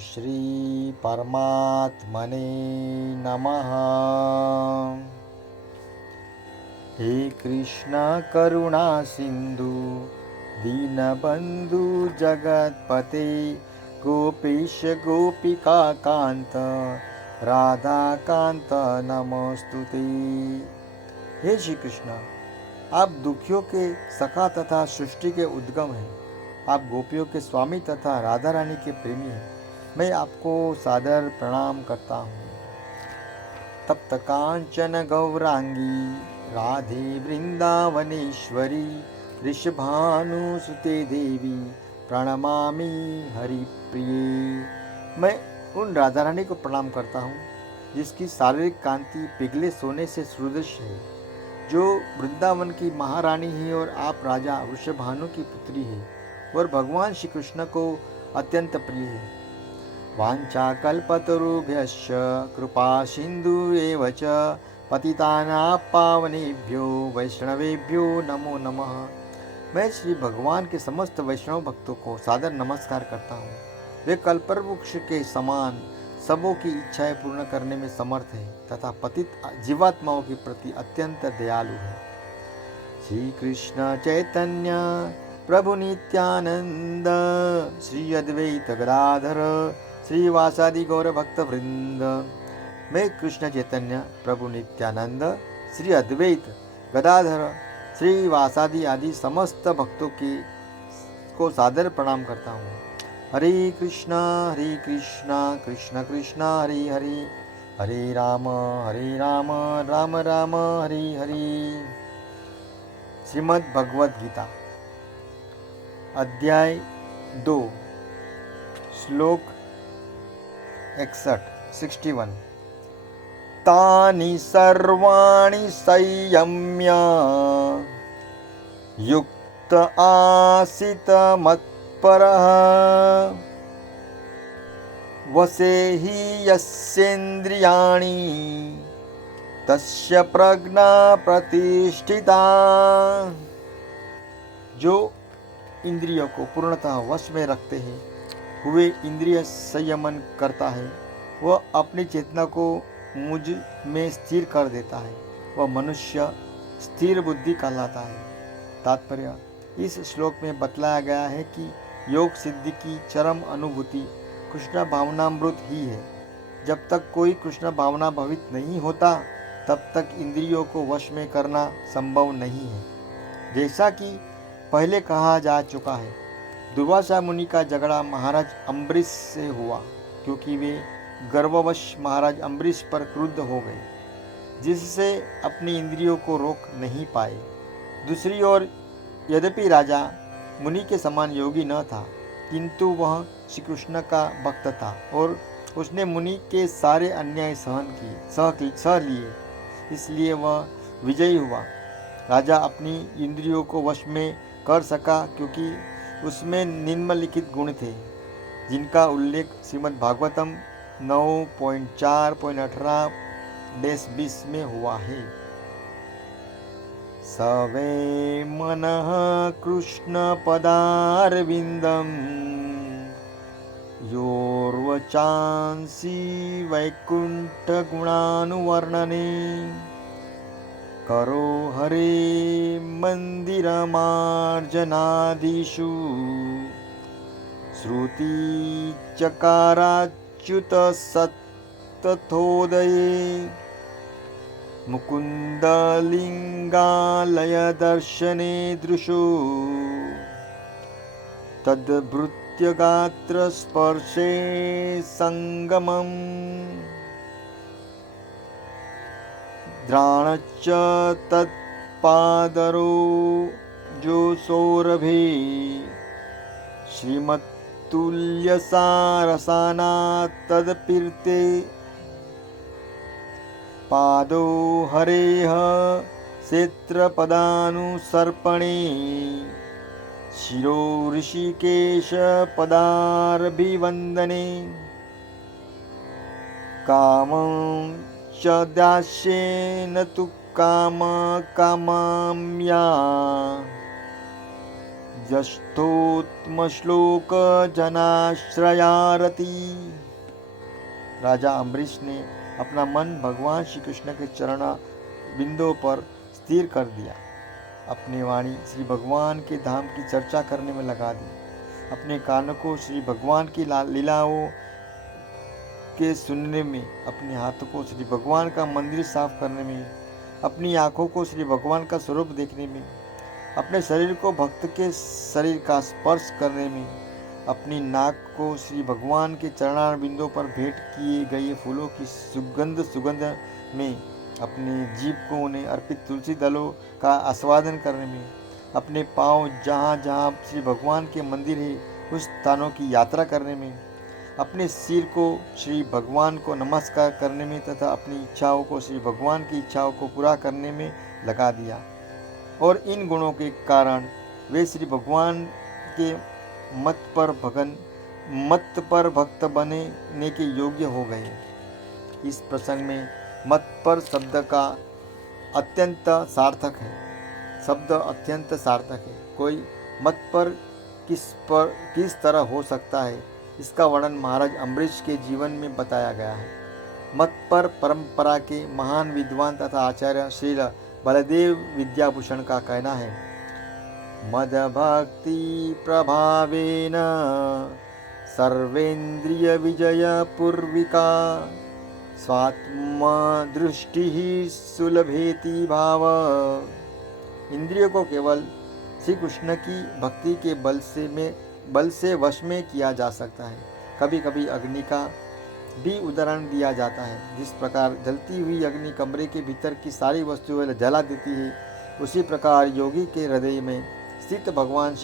श्री परमात्मने नमः। हे कृष्ण करुणा सिंधु दीनबंधु जगतपते गोपीश गोपिका कांत राधा कांत नमोस्तुते। हे श्री कृष्ण, आप दुखियों के सखा तथा सृष्टि के उद्गम हैं। आप गोपियों के स्वामी तथा राधा रानी के प्रेमी हैं। मैं आपको सादर प्रणाम करता हूँ। तप्त कांचन गौरांगी राधे वृंदावनेश्वरी ऋषभानुसुते देवी प्रणमामि हरिप्रिये। मैं उन राधा रानी को प्रणाम करता हूँ जिसकी शारीरिक कांति पिघले सोने से सुदृश्य है, जो वृंदावन की महारानी है और आप राजा वृषभानु की पुत्री है और भगवान श्री कृष्ण को अत्यंत प्रिय है। वाञ्छाकल्पतरुभ्यश्च कृपा सिन्धुरेव च पतितानां पावनेभ्यो वैष्णवेभ्यो नमो नमः। मैं श्री भगवान के समस्त वैष्णव भक्तों को सादर नमस्कार करता हूँ। वे कल्पवृक्ष के समान सबों की इच्छाएं पूर्ण करने में समर्थ है तथा पतित जीवात्माओं के प्रति अत्यंत दयालु है। श्री कृष्ण चैतन्य प्रभु नित्यानंद श्री अद्वैत गदाधर श्रीवासादि गौर भक्त वृंद। मैं कृष्ण चैतन्य प्रभु नित्यानंद श्री अद्वैत गदाधर श्रीवासादि आदि समस्त भक्तों को सादर प्रणाम करता हूँ। हरे कृष्णा कृष्ण कृष्ण हरे हरे, हरे राम राम राम हरे हरे। श्रीमद् भगवद गीता अध्याय 2 श्लोक 61। तानि सर्वाणि संयम्य युक्त आसीत मत्परः वसे हि यस्येन्द्रियाणि तस्य प्रज्ञा प्रतिष्ठिता। जो इंद्रियों को पूर्णतः वश में रखते हैं हुए इंद्रिय संयमन करता है, वह अपनी चेतना को मुझ में स्थिर कर देता है, वह मनुष्य स्थिर बुद्धि कहलाता है। तात्पर्य: इस श्लोक में बतलाया गया है कि योग सिद्धि की चरम अनुभूति कृष्ण भावनामृत ही है। जब तक कोई कृष्ण भावना भवित नहीं होता तब तक इंद्रियों को वश में करना संभव नहीं है। जैसा कि पहले कहा जा चुका है, दुर्वासा मुनि का झगड़ा महाराज अम्बरीश से हुआ क्योंकि वे गर्ववश महाराज अम्बरीश पर क्रुद्ध हो गए, जिससे अपनी इंद्रियों को रोक नहीं पाए। दूसरी ओर यद्यपि राजा मुनि के समान योगी न था, किंतु वह श्री कृष्ण का भक्त था और उसने मुनि के सारे अन्याय सह लिए, इसलिए वह विजयी हुआ। राजा अपनी इंद्रियों को वश में कर सका क्योंकि उसमें निम्नलिखित गुण थे, जिनका उल्लेख श्रीमद् भागवतम 9.4.18-20 में हुआ है। सवे मनः कृष्ण पदारविंदम योर्वचांसी वैकुंठ गुणानुवर्णने करो हरे मंदिरमार्जनादिषु श्रुति चकाराच्युत सत्तथोदये मुकुन्दलिङ्गालय दर्शने दृशो तद्भृत्य गात्र स्पर्शे संगमम् द्राणच्च तत्पादरो जो सौरभे श्रीमत्तुल्यसारसाना तदपीर्ते पादो हरेह क्षेत्रपदानुसर्पणे शिरो ऋषिकेश पदारभिवन्दने कामं च दास्येन तु कामाम्या यस्तोत्मश्लोक जनाश्रयारति। राजा अम्बरीश ने अपना मन भगवान श्री कृष्ण के चरण बिंदुओं पर स्थिर कर दिया। अपनी वाणी श्री भगवान के धाम की चर्चा करने में लगा दी। अपने कानों को श्री भगवान की लीलाओं के सुनने में, अपने हाथों को श्री भगवान का मंदिर साफ करने में, अपनी आंखों को श्री भगवान का स्वरूप देखने में, अपने शरीर को भक्त के शरीर का स्पर्श करने में, अपनी नाक को श्री भगवान के चरणार बिंदुओं पर भेंट किए गए फूलों की सुगंध में, अपने जीभ को उन्हें अर्पित तुलसी दलों का आस्वादन करने में, अपने पांव जहाँ जहाँ श्री भगवान के मंदिर है उस स्थानों की यात्रा करने में, अपने सिर को श्री भगवान को नमस्कार करने में तथा अपनी इच्छाओं को श्री भगवान की इच्छाओं को पूरा करने में लगा दिया। और इन गुणों के कारण वे श्री भगवान के मत पर भक्त बनने के योग्य हो गए। इस प्रसंग में मत पर शब्द का अत्यंत सार्थक है। कोई मत पर किस तरह हो सकता है, इसका वर्णन महाराज अम्बरीश के जीवन में बताया गया है। मत पर परंपरा के महान विद्वान तथा आचार्य श्री बलदेव विद्याभूषण का कहना है, मद भक्ति प्रभावेन सर्वेन्द्रिय विजय पूर्विका स्वात्म दृष्टि सुलभेति भाव। इंद्रियों को केवल श्री कृष्ण की भक्ति के बल से वश में किया जा सकता है। कभी कभी अग्नि का भी उदाहरण दिया जाता है। जिस प्रकार जलती हुई अग्नि कमरे के भीतर की सारी वस्तुएं जला देती है, उसी प्रकार योगी के हृदय में स्थित भगवान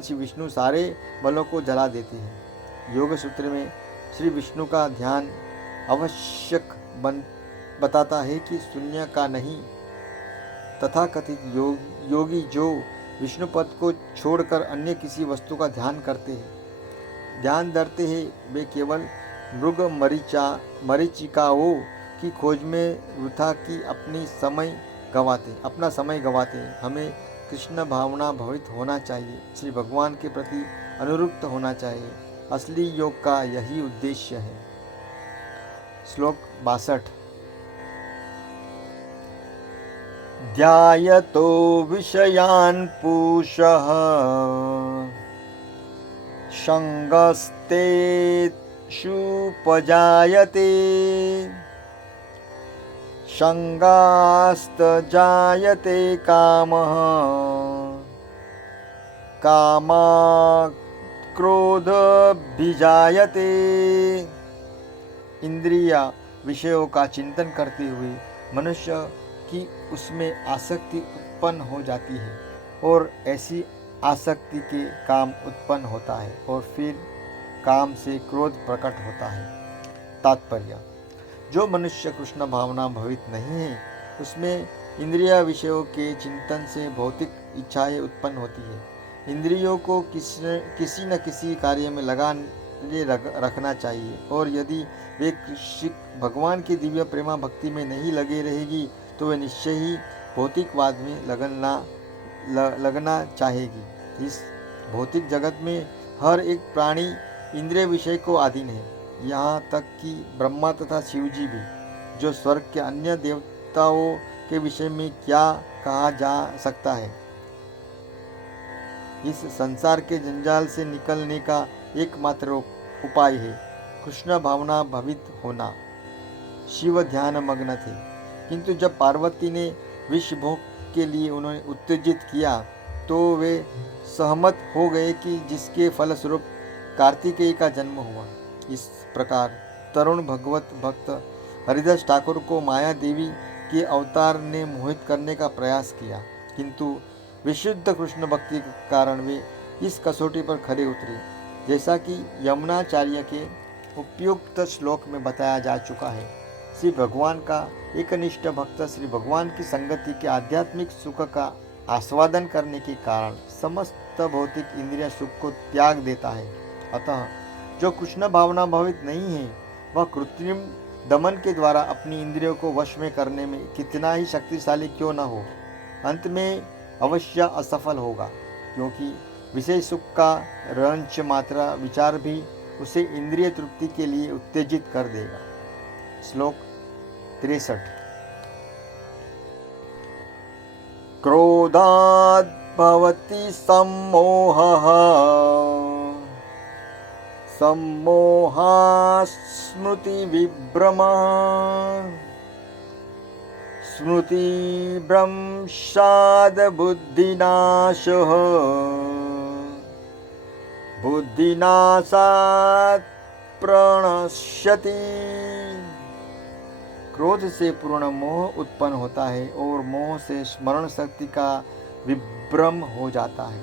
श्री विष्णु सारे बलों को जला देते हैं। योग सूत्र में श्री विष्णु का ध्यान आवश्यक बताता है कि शून्य का नहीं, तथाकथित योगी जो विष्णु पद को छोड़कर अन्य किसी वस्तु का ध्यान धरते हैं, वे केवल मृग मरीचिकाओं की खोज में वृथा की अपना समय गवाते हैं। हमें कृष्ण भावना भवित होना चाहिए, श्री भगवान के प्रति अनुरक्त होना चाहिए। असली योग का यही उद्देश्य है। श्लोक 62। ध्यायतो विषयान् पूषः संगस्तेषुपजायते संगास्तजायते कामः कामात् क्रोधभिजायते। इंद्रिय विषयों का चिंतन करते हुए मनुष्य की उसमें आसक्ति उत्पन्न हो जाती है और ऐसी आसक्ति के काम उत्पन्न होता है और फिर काम से क्रोध प्रकट होता है। तात्पर्य, जो मनुष्य कृष्ण भावना भवित नहीं है, उसमें इंद्रिय विषयों के चिंतन से भौतिक इच्छाएं उत्पन्न होती है। इंद्रियों को किसी न किसी कार्य में लगाए रखना चाहिए, और यदि वे भगवान की दिव्य प्रेमा भक्ति में नहीं लगे रहेगी तो वे निश्चय ही भौतिकवाद में लगना चाहेगी। इस भौतिक जगत में हर एक प्राणी इंद्रिय विषय को अधीन है, यहाँ तक कि ब्रह्मा तथा शिवजी भी। जो स्वर्ग के अन्य देवताओं के विषय में क्या कहा जा सकता है। इस संसार के जंजाल से निकलने का एकमात्र उपाय है कृष्ण भावना भवित होना। शिव ध्यान मग्न थे, किंतु जब पार्वती ने विष भोग के लिए उन्हें उत्तेजित किया तो वे सहमत हो गए कि जिसके फलस्वरूप कार्तिकेय का जन्म हुआ। इस प्रकार तरुण भगवत भक्त हरिदास ठाकुर को माया देवी के अवतार ने मोहित करने का प्रयास किया, किंतु विशुद्ध कृष्ण भक्ति के कारण वे इस कसौटी पर खरे उतरे, जैसा कि यमुनाचार्य के उपयुक्त श्लोक में बताया जा चुका है। श्री भगवान का एकनिष्ठ भक्त श्री भगवान की संगति के आध्यात्मिक सुख का आस्वादन करने के कारण समस्त भौतिक इंद्रिय सुख को त्याग देता है। अतः जो कृष्ण भावना भावित नहीं है, वह कृत्रिम दमन के द्वारा अपनी इंद्रियों को वश में करने में कितना ही शक्तिशाली क्यों न हो, अंत में अवश्य असफल होगा, क्योंकि विषय सुख का रंच मात्रा विचार भी उसे इंद्रिय तृप्ति के लिए उत्तेजित कर देगा। श्लोक 63। क्रोधात् भवति सम्मोहः, सम्मोहात् स्मृतिविभ्रमः, स्मृतिभ्रंशात् बुद्धिनाशः, बुद्धिनाशात् प्रणश्यति। क्रोध से पूर्ण मोह उत्पन्न होता है और मोह से स्मरण शक्ति का विभ्रम हो जाता है।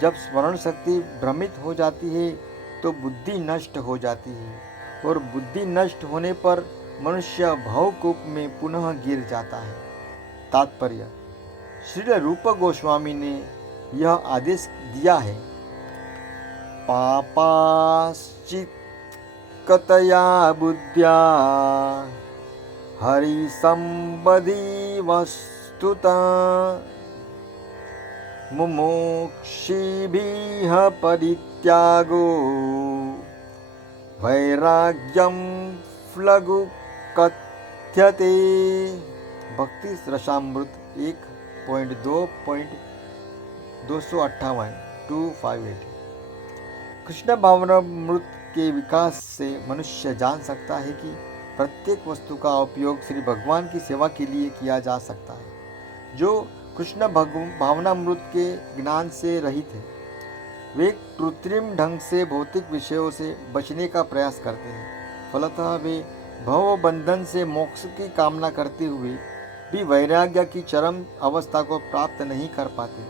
जब स्मरण शक्ति भ्रमित हो जाती है तो बुद्धि नष्ट हो जाती है, और बुद्धि नष्ट होने पर मनुष्य भवकूप में पुनः गिर जाता है। तात्पर्य: श्री रूप गोस्वामी ने यह आदेश दिया है, पापाश्चित्कतया बुद्ध्या हरिसंबधी वस्तुतः मुमुक्षिभिः परित्यागो वैराग्यम फ्लगु कथ्यते। भक्ति रसामृत 1.2.258 कृष्ण भावनामृत के विकास से मनुष्य जान सकता है कि प्रत्येक वस्तु का उपयोग श्री भगवान की सेवा के लिए किया जा सकता है। जो कृष्ण भावनामृत के ज्ञान से रहित है, वे कृत्रिम ढंग से भौतिक विषयों से बचने का प्रयास करते हैं। फलतः वे भव बंधन से मोक्ष की कामना करते हुए भी वैराग्य की चरम अवस्था को प्राप्त नहीं कर पाते।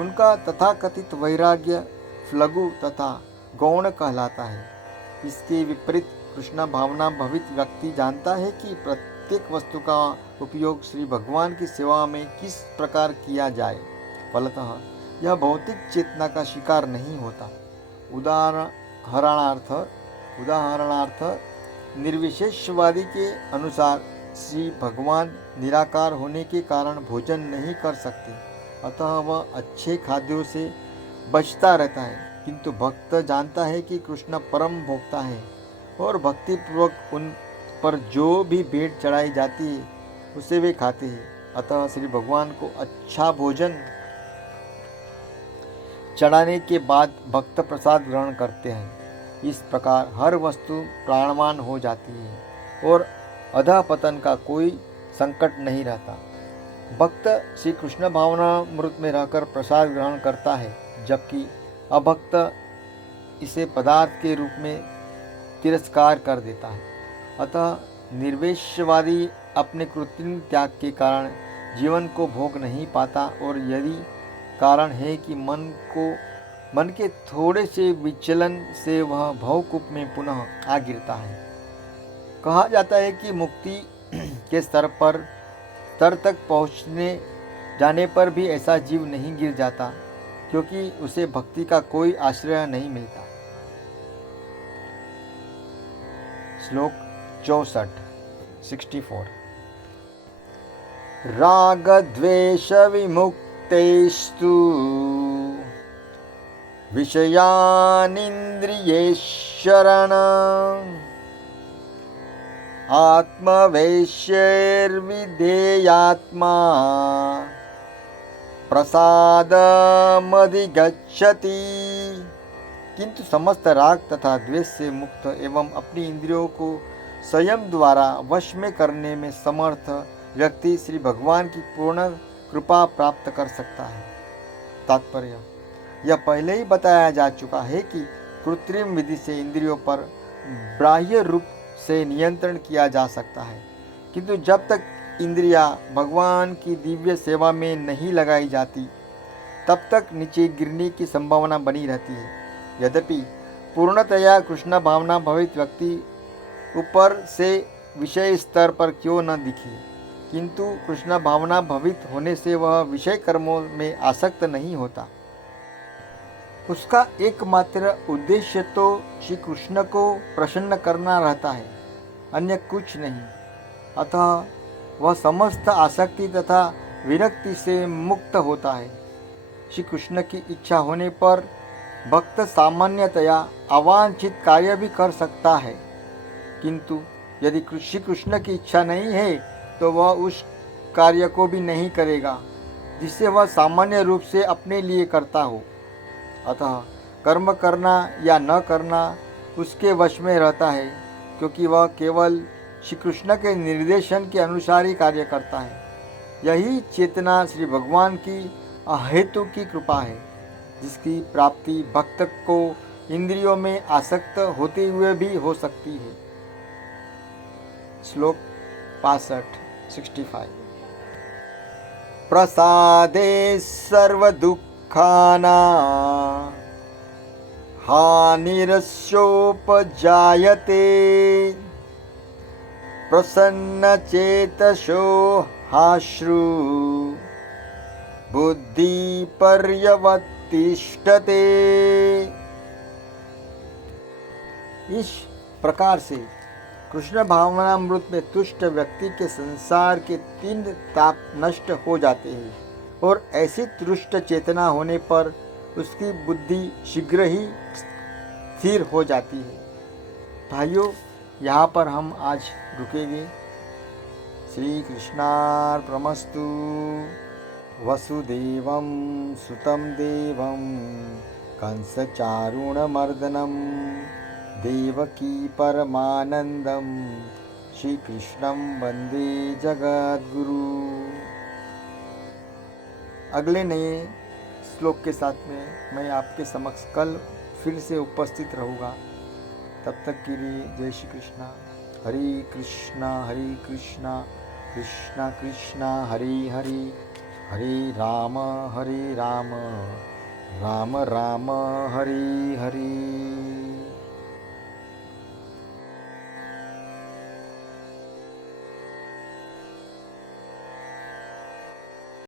उनका तथाकथित वैराग्य फ्लगु तथा गौण कहलाता है। इसके विपरीत कृष्ण भावना भवित व्यक्ति जानता है कि प्रत्येक वस्तु का उपयोग श्री भगवान की सेवा में किस प्रकार किया जाए। फलतः यह भौतिक चेतना का शिकार नहीं होता। उदाहरणार्थ निर्विशेषवादी के अनुसार श्री भगवान निराकार होने के कारण भोजन नहीं कर सकते, अतः वह अच्छे खाद्यों से बचता रहता है। किंतु भक्त जानता है कि कृष्ण परम भोक्ता है और भक्तिपूर्वक उन पर जो भी भेंट चढ़ाई जाती है उसे वे खाते हैं। अतः श्री भगवान को अच्छा भोजन चढ़ाने के बाद भक्त प्रसाद ग्रहण करते हैं। इस प्रकार हर वस्तु प्राणवान हो जाती है और अधःपतन का कोई संकट नहीं रहता। भक्त श्री कृष्ण भावनामृत में रहकर प्रसाद ग्रहण करता है, जबकि अभक्त इसे पदार्थ के रूप में तिरस्कार कर देता है। अतः निर्वेशवादी अपने कृत्रिम त्याग के कारण जीवन को भोग नहीं पाता, और यदि कारण है कि मन के थोड़े से विचलन से वह भवकूप में पुनः आ गिरता है। कहा जाता है कि मुक्ति के स्तर तक पहुँचने जाने पर भी ऐसा जीव नहीं गिर जाता, क्योंकि उसे भक्ति का कोई आश्रय नहीं मिलता। श्लोक 64 राग द्वेष विमुक्तेस्तु विषयानिन्द्रियेश्वरन् आत्मवैश्यैर्विधेयात्मा प्रसादमधिगच्छति। किंतु समस्त राग तथा द्वेष से मुक्त एवं अपनी इंद्रियों को संयम द्वारा वश में करने में समर्थ व्यक्ति श्री भगवान की पूर्ण कृपा प्राप्त कर सकता है। तात्पर्य: यह पहले ही बताया जा चुका है कि कृत्रिम विधि से इंद्रियों पर बाह्य रूप से नियंत्रण किया जा सकता है, किंतु जब तक इंद्रियां भगवान की दिव्य सेवा में नहीं लगाई जाती तब तक नीचे गिरने की संभावना बनी रहती है। यद्यपि पूर्णतया कृष्ण भावना भवित व्यक्ति ऊपर से विषय स्तर पर क्यों न दिखे, किंतु कृष्ण भावना भवित होने से वह विषय कर्मों में आसक्त नहीं होता। उसका एकमात्र उद्देश्य तो श्री कृष्ण को प्रसन्न करना रहता है, अन्य कुछ नहीं। अतः वह समस्त आसक्ति तथा विरक्ति से मुक्त होता है। श्री कृष्ण की इच्छा होने पर भक्त सामान्यतया अवांछित कार्य भी कर सकता है, किंतु यदि श्री कृष्ण की इच्छा नहीं है तो वह उस कार्य को भी नहीं करेगा जिसे वह सामान्य रूप से अपने लिए करता हो। अतः कर्म करना या न करना उसके वश में रहता है, क्योंकि वह केवल श्री कृष्ण के निर्देशन के अनुसार ही कार्य करता है। यही चेतना श्री भगवान की अहेतु की कृपा है, जिसकी प्राप्ति भक्त को इंद्रियों में आसक्त होते हुए भी हो सकती है। श्लोक 65 प्रसादे सर्वदुःखानां हानिरस्योपजायते प्रसन्नचेतसो हाश्रु बुद्धि पर्यवतिष्ठते। इस प्रकार से कृष्ण भावनामृत में तुष्ट व्यक्ति के संसार के 3 ताप नष्ट हो जाते हैं और ऐसी तुष्ट चेतना होने पर उसकी बुद्धि शीघ्र ही स्थिर हो जाती है। भाइयों, यहाँ पर हम आज रुकेंगे। श्री कृष्णार्पणमस्तु। वसुदेवं सुतं देवं कंसचारुणमर्दनं देवकी परमानंदम श्री कृष्णं वंदे जगद्गुरु। अगले नए श्लोक के साथ में मैं आपके समक्ष कल फिर से उपस्थित रहूँगा। तब तक के लिए जय श्री कृष्णा। हरे कृष्णा कृष्णा कृष्णा हरे हरे, हरे राम राम राम हरे हरे।